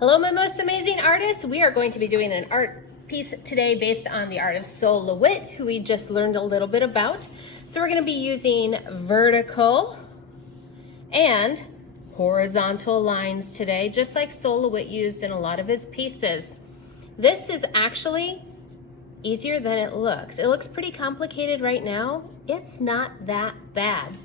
Hello, my most amazing artists. We are going to be doing an art piece today based on the art of Sol LeWitt, who we just learned a little bit about. So we're going to be using vertical and horizontal lines today, just like Sol LeWitt used in a lot of his pieces. This is actually easier than it looks. It looks pretty complicated right now. It's not that bad.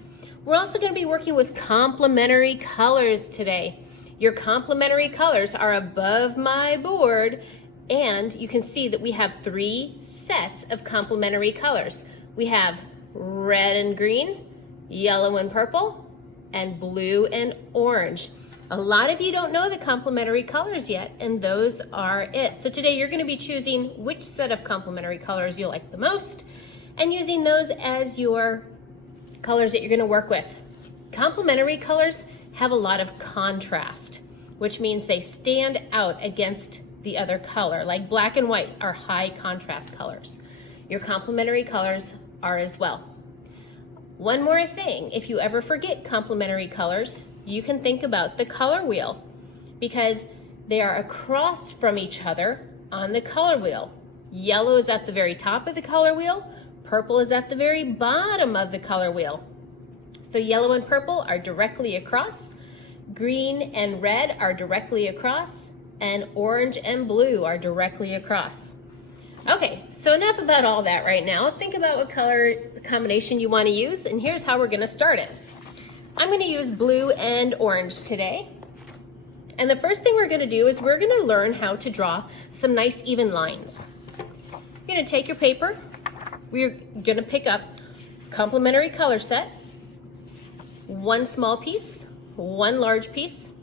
We're also going to be working with complementary colors today. Your complementary colors are above my board, and you can see that we have 3 sets of complementary colors. We have red and green, yellow and purple, and blue and orange. A lot of you don't know the complementary colors yet, and those are it. So today you're going to be choosing which set of complementary colors you like the most and using those as your colors that you're going to work with. Complementary colors have a lot of contrast, which means they stand out against the other color. Like black and white are high contrast colors. Your complementary colors are as well. One more thing, if you ever forget complementary colors, you can think about the color wheel because they are across from each other on the color wheel. Yellow is at the very top of the color wheel, purple is at the very bottom of the color wheel. So yellow and purple are directly across, green and red are directly across, and orange and blue are directly across. Okay, so enough about all that right now. Think about what color combination you want to use, and here's how we're going to start it. I'm going to use blue and orange today. And the first thing we're going to do is we're going to learn how to draw some nice even lines. You're going to take your paper. We're going to pick up complementary color set, one small piece, one large piece.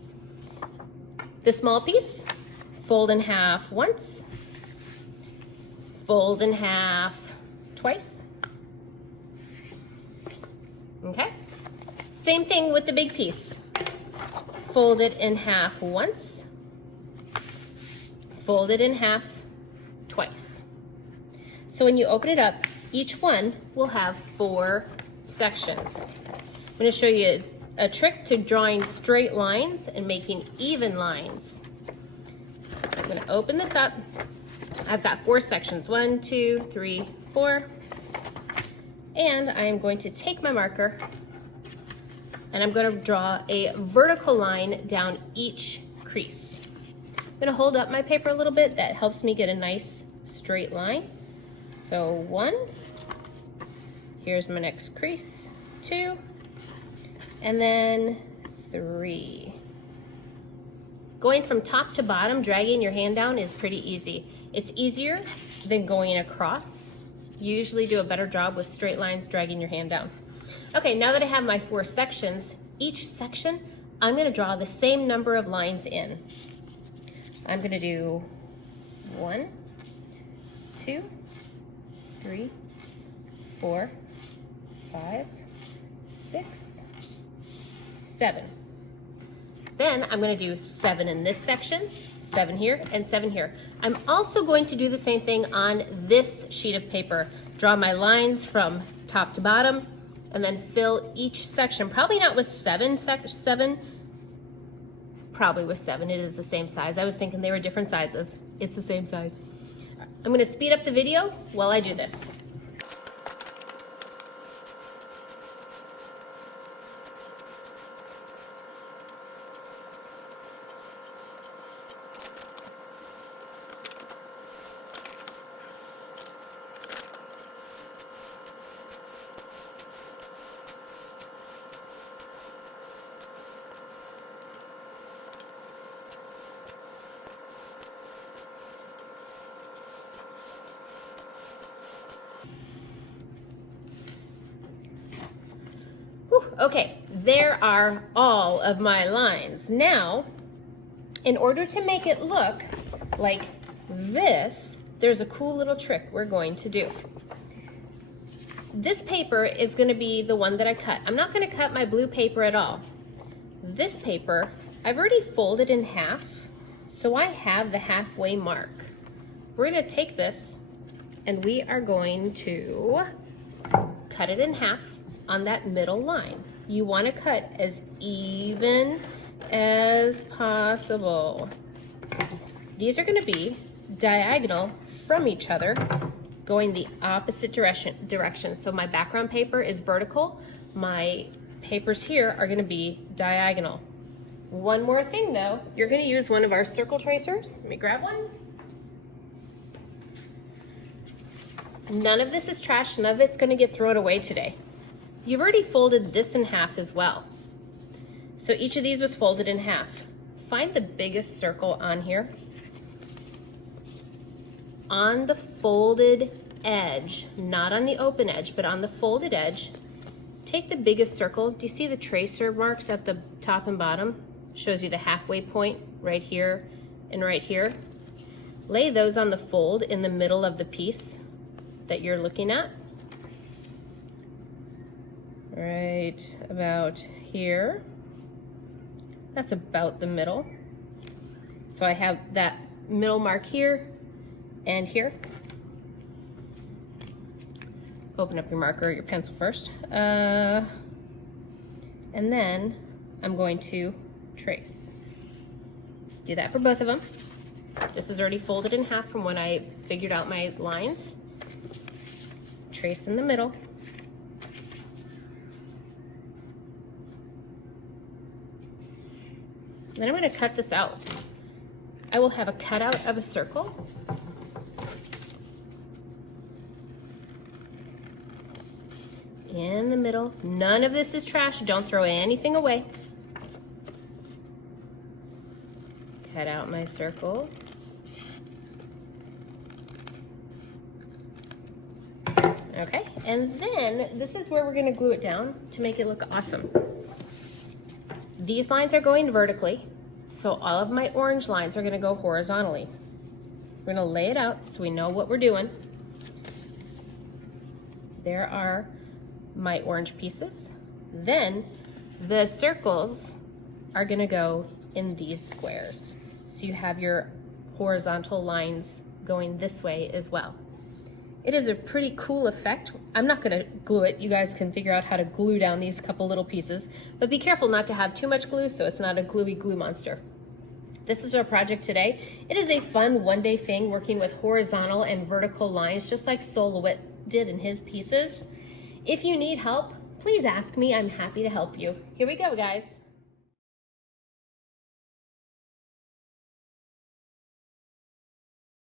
The small piece, fold in half once, fold in half twice. Okay? Same thing with the big piece. Fold it in half once, fold it in half twice. So when you open it up, each one will have 4 sections. I'm going to show you a trick to drawing straight lines and making even lines. I'm going to open this up. I've got 4 sections, 1, 2, 3, 4. And I'm going to take my marker and I'm going to draw a vertical line down each crease. I'm going to hold up my paper a little bit. That helps me get a nice straight line. So 1, here's my next crease, 2, and then 3. Going from top to bottom, dragging your hand down is pretty easy. It's easier than going across. You usually do a better job with straight lines dragging your hand down. Okay, now that I have my 4 sections, each section, I'm going to draw the same number of lines in. I'm going to do 1, 2, 3, 4, 5, 6, 7. Then I'm going to do 7 in this section, 7 here, and 7 here. I'm also going to do the same thing on this sheet of paper. Draw my lines from top to bottom, and then fill each section. Probably not with 7, probably with 7. It is the same size. I was thinking they were different sizes. It's the same size. I'm going to speed up the video while I do this. Okay, there are all of my lines. Now, in order to make it look like this, there's a cool little trick we're going to do. This paper is going to be the one that I cut. I'm not going to cut my blue paper at all. This paper, I've already folded in half, so I have the halfway mark. We're going to take this and we are going to cut it in half on that middle line. You want to cut as even as possible. These are going to be diagonal from each other, going the opposite direction. So my background paper is vertical. My papers here are going to be diagonal. One more thing though, you're going to use one of our circle tracers. Let me grab one. None of this is trash. None of it's going to get thrown away today. You've already folded this in half as well. So each of these was folded in half. Find the biggest circle on here. On the folded edge, not on the open edge, but on the folded edge, take the biggest circle. Do you see the tracer marks at the top and bottom? Shows you the halfway point right here and right here. Lay those on the fold in the middle of the piece that you're looking at. Right about here. That's about the middle. So I have that middle mark here and here. Open up your marker or your pencil first. And then I'm going to trace. Do that for both of them. This is already folded in half from when I figured out my lines. Trace in the middle. Then I'm going to cut this out. I will have a cutout of a circle. In the middle. None of this is trash. Don't throw anything away. Cut out my circle. Okay, and then this is where we're going to glue it down to make it look awesome. These lines are going vertically, so all of my orange lines are going to go horizontally. We're going to lay it out so we know what we're doing. There are my orange pieces. Then the circles are going to go in these squares. So you have your horizontal lines going this way as well. It is a pretty cool effect. I'm not gonna glue it. You guys can figure out how to glue down these couple little pieces, but be careful not to have too much glue so it's not a gluey glue monster. This is our project today. It is a fun one-day thing working with horizontal and vertical lines, just like Sol LeWitt did in his pieces. If you need help, please ask me. I'm happy to help you. Here we go, guys.